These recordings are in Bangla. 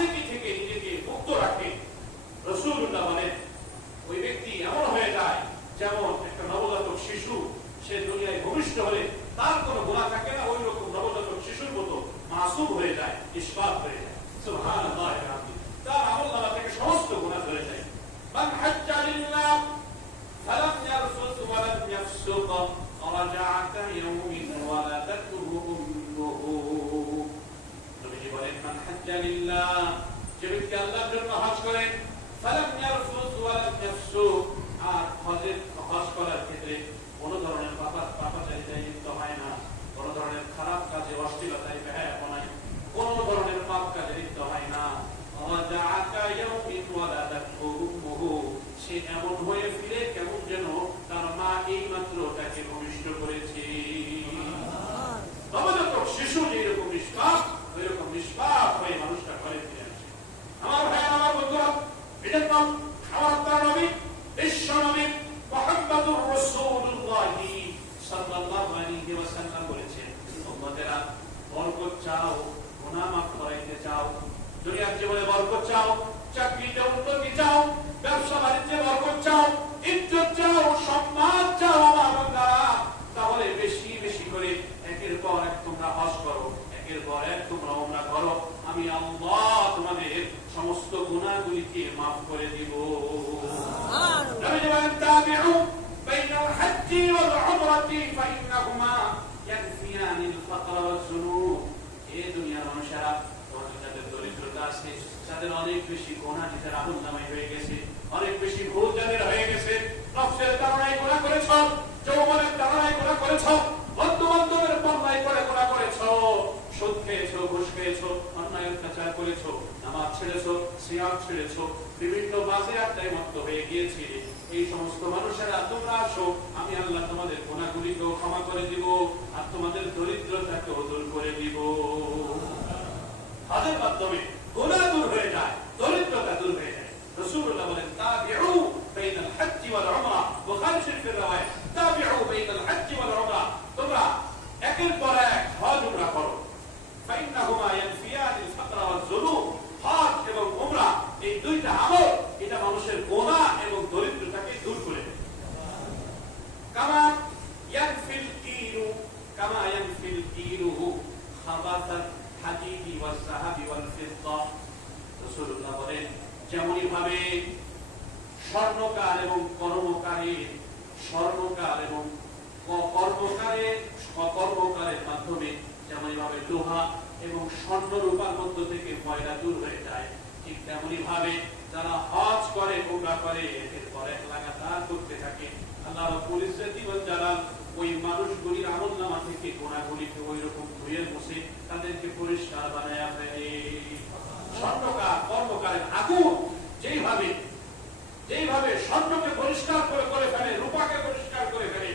ফাসিকি থেকে নিজেকে মুক্ত রাখে। রাসূলুল্লাহ বলেন ওই ব্যক্তি এমন হয়ে যায় যেমন একটা নবজাতক শিশু, সে দুনিয়ায় ভূমিষ্ঠ হলে তার কোনো গুনাহ থাকে না, ওই রকম নবজাতক শিশুর মতো মাসুম হয়ে যায়, ইসবাত হয়ে যায়। সুবহানাল্লাহ। তার আমলনামা থেকে সমস্ত গুনাহ ধরে যায়। মান হাজ্জা লিল্লাহ ফালাম ইয়ারফুস ওয়া লাম ইয়াফসুক রাজা'a কায়াউমিন ওয়ালাদাতুহু উম্মুহু। নবীজি বলেন মান হাজ্জা লিল্লাহ, যে ব্যক্তি আল্লাহর জন্য হজ করে, ফালাম ইয়ারফুস ওয়া লাম ইয়াফসুক, আর হজ করার ক্ষেত্রে কোন ধরনের পাপাচারিতায় লিপ্ত হয় না, কোন ধরনের খারাপ কাজে, অশ্লীলতায়, বেহায়াপনায়, কোন ধরনের পাপ কাজে লিপ্ত হয় না, সে এমন হয়ে ফিরে কেমন যেন তার মা এই মাত্র তাকে ভূমিষ্ঠ করেছে। নবজাতক শিশু যেরকম নিষ্পাপ, ওই রকম নিষ্পাপ হয়ে মানুষটা ঘরে ফিরে আসে। আমার ভাই, আমার বন্ধুরা, এটার নাম আমার তার নবী, বিশ্ব নবী মুহাম্মদুর রাসূলুল্লাহ সাল্লাল্লাহু আলাইহি ওয়াসাল্লাম বলেছেন, উম্মতেরা বরকত চাও, গুনাহ মাফ করাইতে চাও, দুনিয়ার জীবনে বরকত চাও, চাকরিতে উন্নতি চাও, ব্যবসা বাণিজ্যে বরকত চাও, ইজ্জত চাও, সম্মান চাও আমার বান্দারা, তাহলে বেশি বেশি করে একের পর এক তোমরা হজ করো, একের পর এক তোমরা উমরা করো, আমি আল্লাহ তোমাদের সমস্ত গুনাহগুলিকে মাফ করে দিব। নবী বলেন তাবিউ বাইনাল হজ্জি ওয়াল উমরাতি ফাইন্নাহুমা ইয়ানফিয়ানিল ফাকর ওয়াজ যুনুব। এই দুনিয়ার মানুষেরা, যাদের দরিদ্রতা আছে, যাদের অনেক বেশি গুনাহ নিজের আমলনামায় হয়ে গেছে, অনেক বেশি ভুল যাদের হয়ে গেছে, নফসের তাড়নায় গুনাহ করেছো, যৌবনের তাড়নায় গুনাহ করেছো, বন্ধু-বান্ধবের পাল্লায় করে গুনাহ করেছো, সুদ খেয়েছো, ঘুষ খেয়েছো, অন্যায় অত্যাচার করেছো, নামাজ ছেড়েছো, সিয়াম ছেড়েছো, বিভিন্ন বাজে আড্ডায় মত্ত হয়ে গিয়েছি, এই সমস্ত মানুষেরা তোমরা আসো, আমি আল্লাহ তোমাদের গুনাহগুলিকেও ক্ষমা করে দিব, আর তোমাদের দরিদ্রতাকেও দূর করে দিব। হজের মাধ্যমে গুনাহ দূর হয়ে যায়, দরিদ্রতা দূর হয়ে যায়। রাসূলুল্লাহ বলেন তাবিউ বাইনাল হজ্জি ওয়াল উমরা, বুখারী শরীফের রওয়ায়াত, তাবিউ বাইনাল হজ্জি ওয়াল উমরা, তোমরা একের পর এক হজ উমরা করো, ফাইন্নাহুমা ইয়ানফিয়ানিল ফাকর ওয়াজ যুনুব। হজ এবং উমরা এই দুইটা আমল, এটা মানুষের গুনাহ এবং দরিদ্রতাকে দূর করে দেয়। কামা ইয়ানফিল কিরু, কামা ইয়ানফিল কিরু খাবাসাত হাদিদি ওয়াস যাহাবি ওয়াল ফিদ্দা। রাসূলুল্লাহ বলেন যেমনই ভাবে স্বর্ণকার এবং কর্মকারের মাধ্যমে যেমনই ভাবে লোহা এবং স্বর্ণ রূপার মধ্য থেকে ময়লা দূর হয়ে যায়, ঠিক তেমনই ভাবে যারা হজ করে, উমরা করে, এর পর এক লাগাতার করতে থাকে, আল্লাহ রাব্বুল ইজ্জতি ওয়াল জালাল ওই মানুষগুলির আমলনামা থেকে গুনাহগুলিকে ওই রকম ধুয়ে মুছে তাদেরকে পরিষ্কার বানায়া ফেলে। স্বর্ণকার, কর্মকারের আগুন যেইভাবে স্বর্ণকে পরিষ্কার করে ফেলে, রূপাকে পরিষ্কার করে ফেলে,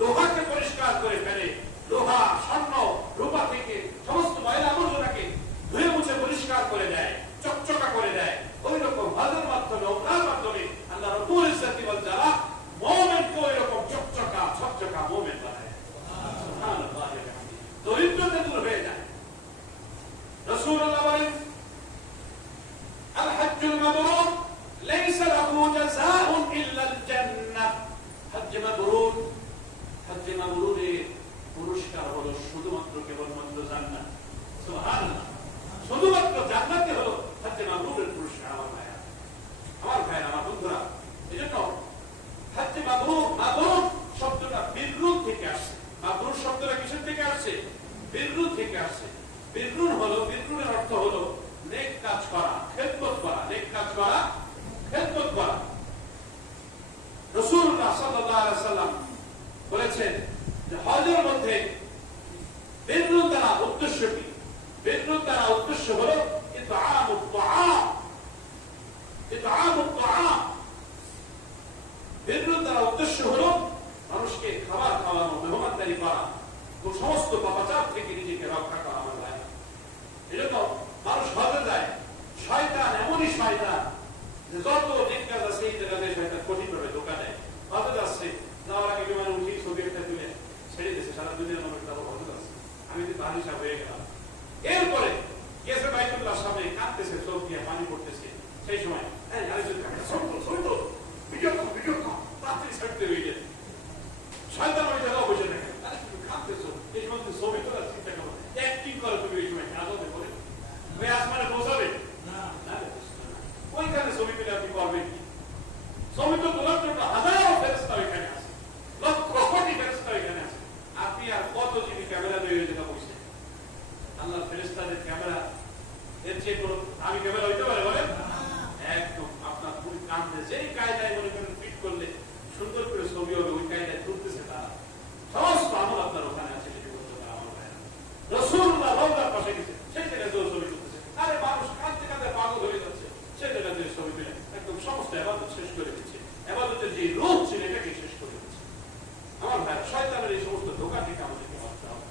লোহাকে পরিষ্কার করে ফেলে, লোহা, স্বর্ণ, রূপা থেকে সমস্ত ময়লা আবর্জনাকে ধুয়ে মুছে পরিষ্কার করে দেয়, চকচকা করে দেয়, ওই রকম হজের মাধ্যমে, উমরার মাধ্যমে আল্লাহ রাব্বুল ইজ্জতি ওয়াল জালাল মুমিনকে ওই রকম চকচকা মুমিন বানায়। সুবহানাল্লাহ, দরিদ্রতা দূর হয়ে যায়। রাসূলুল্লাহ বলেন আল হজ্জুল মাবরুর লাইসা লাহু জাযাউন ইল্লাল জান্নাহ। হজ্জে মাবরুরের পুরস্কার হলো শুধুমাত্র কেবলমাত্র জান্নাত। সুবহানাল্লাহ, শুধুমাত্র জান্নাতে হলো হজ্জে মাবরুরের পুরস্কার। আমার ভাইরা, আমার বন্ধুরা, এজন্য হজ্জে মাবরুর শব্দটা বিররুন থেকে আসছে। মাবরুর শব্দটা কিসের থেকে আসছে? বিররুন থেকে আসছে। বিররুনের অর্থ হলো নেক কাজ করা, খেদমত করা, নেক কাজ করা, খেদমত করা। রাসূলুল্লাহ সাল্লাল্লাহু আলাইহি ওয়াসাল্লাম বলেছেন যে হজের মধ্যে বিররুন দ্বারা উদ্দেশ্য কি? বিররুন দ্বারা উদ্দেশ্য হলো ইতআমুত তাআম। বিররুন দ্বারা উদ্দেশ্য হলো মানুষকে খাবার খাওয়ানো, মেহমানদারি করা, সমস্ত পাপাচার থেকে নিজেকে রক্ষা করা। আমার ভাই, এজন্য মানুষ হজে যায়, শয়তান এমনই শয়তান যে যত নেক কাজ আছে এই জায়গাতে শয়তান কঠিন ভাবে ধোঁকা দেয়। হজে যাচ্ছে, যাওয়ার আগে বিমানে উঠি ছবি একটা তুলে ছেড়ে দিয়েছে, সারা দুনিয়ার মানুষ তারা হজে যাচ্ছে, আমি কিন্তু বাহিসা হয়ে গেলাম। এরপরে গেছে বাইতুল্লাহর সামনে, কাঁদতেছে, চোখ দিয়ে নামাজি পড়তেছে সেই সময় তাড়াতাড়ি হয়ে যায় শয়তান ওই জায়গায় বসে থাকে তুমি খাচ্ছো এই সময় তুমি ছবি তোলার চিন্তা করো অ্যাক্টিং করো তুমি এই সময় আদতে করে তুমি আসমানে পৌঁছাবে ওইখানে ছবি তুলে আপনি করবেন কি ছবি তো তোলার জন্য হাজারো ফেরেশতা ওইখানে আছে লক্ষ কোটি ফেরেশতা ওইখানে আছে আপনি আর কত জিবি ক্যামেরা দিয়ে ওই জায়গা বসে আল্লাহ ফেরেশতাদের ক্যামেরা এর চেয়ে কোনো আমি ক্যামেরা হইতে পারে বলেন একদম আপনার পুরো কান্দে যেই কায়দায় মনে করেন ফিট করলে সুন্দর করে ছবি হবে ওই কায়দায় তুলতেছে তারা সমস্ত আমল আপনার ওখানে আছে সেটি বলতে পারে আমার ভাইরা রাসূলুল্লাহ রওজার পাশে গেছে সেই জায়গায় ছবি তুলতেছে আরে মানুষ কাঁদতে কাঁদতে পাগল হয়ে যাচ্ছে সেই জায়গায় ছবি তুলে একদম সমস্ত ইবাদত শেষ করে দিচ্ছে ইবাদতের যে রূপ ছিল এটাকে শেষ করে দিচ্ছে আমার ভাই শয়তানের এই সমস্ত ধোঁকা থেকে আমাদেরকে বাঁচতে হবে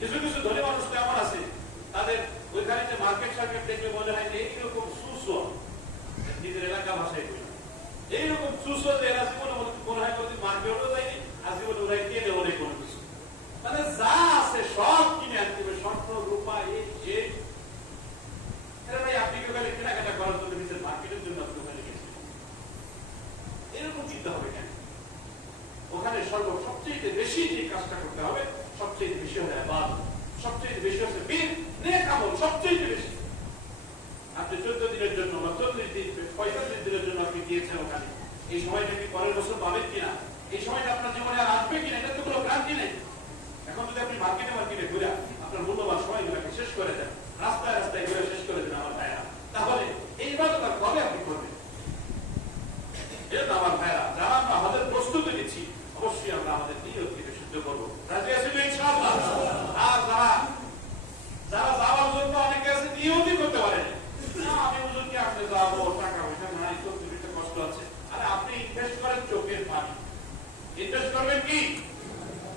কিছু কিছু ধনী মানুষ তো এমন আছে তাদের ওইখানে যে মার্কেট সার্কেট দেখলে মনে হয় যে এইরকম সুসো নিজের এলাকা ভাষায় বলি এইরকম সুসো যে এরা জীবনে মনে হয় কোনদিন মার্কেটও যায়নি আর জীবনে ওরা কিনে অনেক কোনো কিছু মানে যা আছে সব কিনে আনতে হবে স্বর্ণ রূপা এই এরা ভাই আপনি ওখানে কেনাকাটা করার জন্য নিজের মার্কেটের জন্য আপনি ওখানে গেছেন এরকম কিনতে হবে কেন ওখানে সবচেয়ে বেশি যে কাজটা করতে হবে সবচেয়ে বেশি হবে ইবাদত সবচেয়ে বেশি হচ্ছে বীর নেক আমল সবচেয়ে বেশি আপনি 14 দিনের জন্য বা 40 দিন 45 দিনের জন্য আপনি গিয়েছেন ওখানে এই সময়টা কি পরের বছর পাবেন কিনা এই সময়টা আপনার জীবনে আর আসবে কিনা এটা তো কোনো গ্যারান্টি নেই এখন যদি আপনি মার্কেটে ঘুরে আপনার মূল্যবান সময়গুলোকে শেষ করে দেন রাস্তায় রাস্তায় ঘুরে শেষ করে দেন আমার ভাইরা তাহলে এই ইবাদত আর কবে আপনি করবেন এটা আমার ভাইরা যারা আমরা আমাদের প্রস্তুতি নিচ্ছি অবশ্যই আমরা আমাদের নিয়তকে বিশুদ্ধ করবো রাজি আছি তো ইনশাআল্লাহ আর যারা যাওয়ার জন্য অনেকে আছে নিয়তই করতে পারেন আমি বুঝুন কি আপনি যাবো টাকা পয়সা নাই তো দুটো কষ্ট আছে আরে আপনি ইনভেস্ট করেন চোখের পানি ইনভেস্ট করবেন কি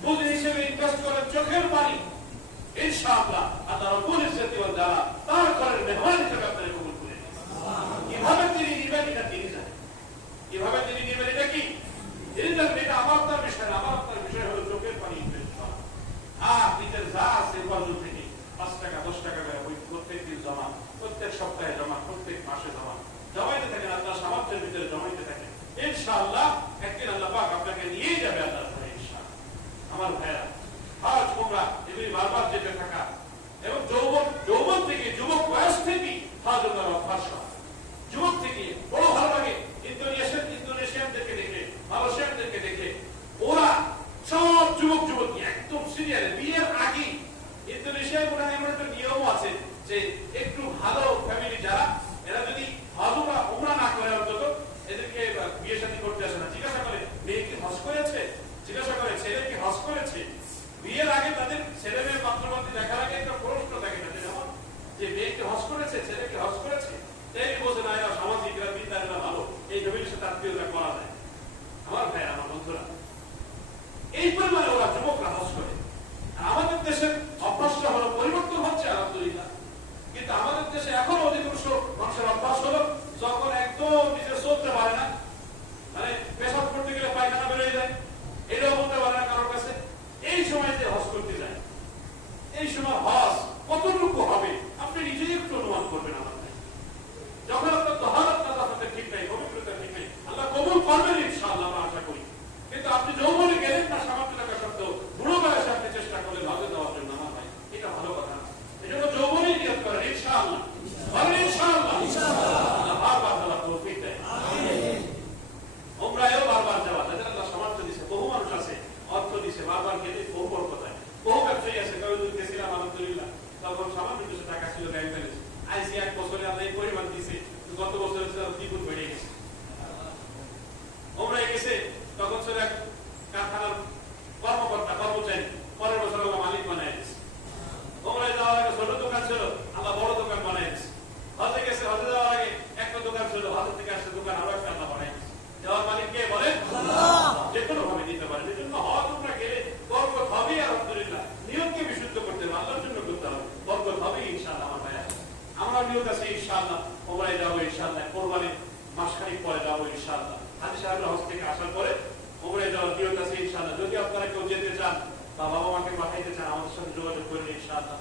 বুঝ হিসেবে ইনভেস্ট করেন চোখের পানি ইনশাআল্লাহ আল্লাহ রাব্বুল ইজ্জত ওয়াল জালাল তার ঘরের মেহমান হিসেবে আপনাকে কবুল করে নেবেন কিভাবে তিনি নিবেন এটা তিনি জানেন কিভাবে তিনি নিবেন এটা কি এটা আমার তার বিষয় আমার আপনার বিষয় হলো চোখের পানি ইনভেস্ট করা আর নিজের যা আছে উপার্জন থেকে 5 টাকা 10 টাকা করে ওই প্রত্যেক দিন জমা প্রত্যেক সপ্তাহে জমা প্রত্যেক মাসে জমা জমাইতে থাকেন আল্লাহ সামর্থ্যের ভিতরে জমাইতে থাকেন ইনশাআল্লাহ একদিন আল্লাহ পাক আপনাকে নিয়ে যাবে আল্লাহর ঘরে ইনশাআল্লাহ আমার ভাইরা হজ উমরা এগুলি বারবার যেতে থাকা এবং যৌবন থেকে যুবক বয়স থেকে হজ করার অভ্যাস করা যুবক থেকে বড় ভালো লাগে ইন্দোনেশিয়ানদেরকে দেখে মালয়েশিয়ানদেরকে দেখে ওরা সব যুবতী একদম সিরিয়ালে বিয়ের আগে ইন্দোনেশিয়ায় মনে হয় এমন একটা নিয়ম আছে যে একটু ভালো ফ্যামিলি যারা এরা যদি হজ বা উমরা না করে অন্তত এদেরকে বিয়ে শাদী করতে আসে না জিজ্ঞাসা করে মেয়ে কি হজ করেছে জিজ্ঞাসা করে ছেলে কি হজ করেছে বিয়ের আগে তাদের ছেলে মেয়ে পাত্রপাত্রী দেখার আগে একটা প্রশ্ন থাকে না যেমন যে মেয়ে কি হজ করেছে ছেলে কি হজ করেছে তাই বোঝে না এরা সামাজিকরা বিদ্যালয়রা ভালো এই ফ্যামিলির সাথে আত্মীয়তা করা যায় আমার ভাই আমার বন্ধুরা এই পরিমাণে ওরা যুবকরা হজ করে আমাদের দেশের অভ্যাসটা হলো পরিবর্তন হচ্ছে আলহামদুলিল্লাহ কিন্তু আমাদের দেশে এখনো অধিকাংশ মানুষের অভ্যাস হলো যখন একদম নিজে চলতে পারে না মানে পেশাব করতে গেলে পায়খানা বেরোয় যায় এটাও বলতে পারে না কারোর কাছে এই সময় যে হজ করতে যায় এই সময় হজ কতটুকু হবে আপনি নিজেই একটু অনুমান করবেন আমার যখন আপনার তহারত নাজাফাতের ঠিক নাই পবিত্রতা ঠিক নাই আল্লাহ কবুল করবেন ইনশাআল্লাহ আমরা আশা করি কিন্তু আপনি যৌবনে গেলেন না সামান্য টাকা সত্ত্বেও বুড়ো বয়সে আপনি চেষ্টা করলেন ভালো দেওয়ার জন্য আমার ভাই এটা ভালো কথা না এই জন্য যৌবনেই নিয়ত করেন ইনশাআল্লাহ বলেন ইনশাআল্লাহ আল্লাহ বারবার আল্লাহ তৌফিক দেয় উমরায়ও বারবার যাওয়া যাদের আল্লাহ সামর্থ্য দিয়েছে বহু মানুষ আছে অর্থ দিয়েছে বারবার গেলে বহু বরকত হয় বহু ব্যবসায়ী আছে কয়েকদিন গেছিলাম আলহামদুলিল্লাহ তখন সামান্য কিছু টাকা ছিল ব্যাংক ব্যালেন্স আইসি এক বছরে আল্লাহ এই পরিমাণ দিয়েছে গত বছর দ্বিগুণ বেড়ে গেছে ওমরায় গেছে তখন ছিল এক কারখানার কর্মকর্তা কর্মচারী পরের বছর আল্লাহ মালিক বানায় দিয়েছে ওমরায় যাওয়ার আগে ছোট দোকান ছিল আল্লাহ বড় দোকান বানায় দিয়েছে হজে গেছে হজে যাওয়ার আগে একটা দোকান ছিল হজের থেকে আসছে দোকান আরো একটা আল্লাহ বানায় দিয়েছে যাওয়ার মালিক কে বলেন যে কোনো ভাবে দিতে পারেন এই জন্য হজ উমরা গেলে বরকত হবে আলহামদুলিল্লাহ নিয়তকে বিশুদ্ধ করতে হবে আল্লাহর জন্য করতে হবে বরকত হবে ইনশাআল্লাহ আমার ভাইয়া আমরা নিয়ত আছে ইনশাআল্লাহ ওমরায় যাবো ইনশাআল্লাহ কোরবানির মাসখানেক পরে যাবো ইনশাআল্লাহ হাজী সাহেবের হজ থেকে আসার পরে ওমরায় যাওয়ার নিয়ত আছে ইনশাআল্লাহ যদি আপনারা কেউ যেতে চান বা বাবা মাকে পাঠাইতে চান আমাদের সাথে যোগাযোগ করেন ইনশাআল্লাহ